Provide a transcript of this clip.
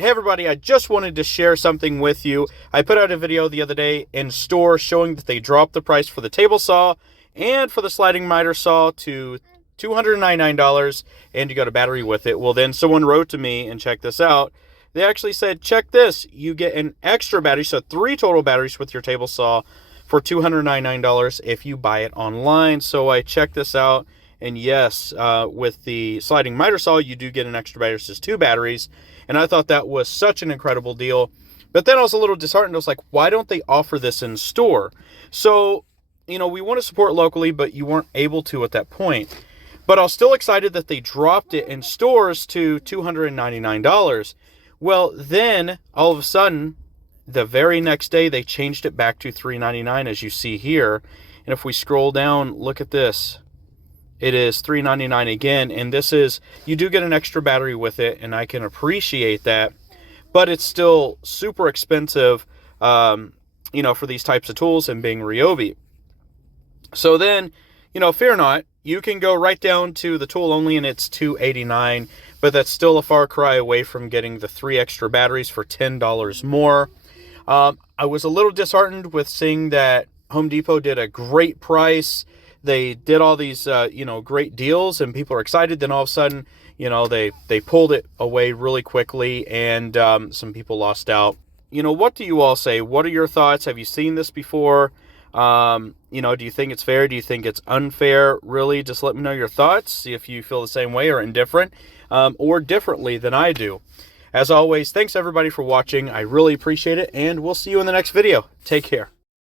Hey everybody, I just wanted to share something with you. I put out a video the other day in store showing that they dropped the price for the table saw and for the sliding miter saw to $299, and you got a battery with it. Well, then someone wrote to me and check this out. They actually said, check this, you get an extra battery, so 3 total batteries with your table saw for $299 if you buy it online. So I checked this out, and yes, with the sliding miter saw, you do get an extra battery, so it's 2 batteries. And I thought that was such an incredible deal. But then I was a little disheartened. I was like, why don't they offer this in store? So, we want to support locally, but you weren't able to at that point. But I was still excited that they dropped it in stores to $299. Well, then, all of a sudden, the very next day, they changed it back to $399, as you see here. And if we scroll down, look at this. It is $399 again, and this is, you do get an extra battery with it, and I can appreciate that, but it's still super expensive, for these types of tools and being Ryobi. So then, fear not, you can go right down to the tool only, and it's $289, but that's still a far cry away from getting the 3 extra batteries for $10 more. I was a little disheartened with seeing that Home Depot did a great price. They did all these, great deals, and people are excited. Then all of a sudden, they pulled it away really quickly, and some people lost out. What do you all say? What are your thoughts? Have you seen this before? Do you think it's fair? Do you think it's unfair? Really, just let me know your thoughts. See if you feel the same way or indifferent, or differently than I do. As always, thanks everybody for watching. I really appreciate it, and we'll see you in the next video. Take care.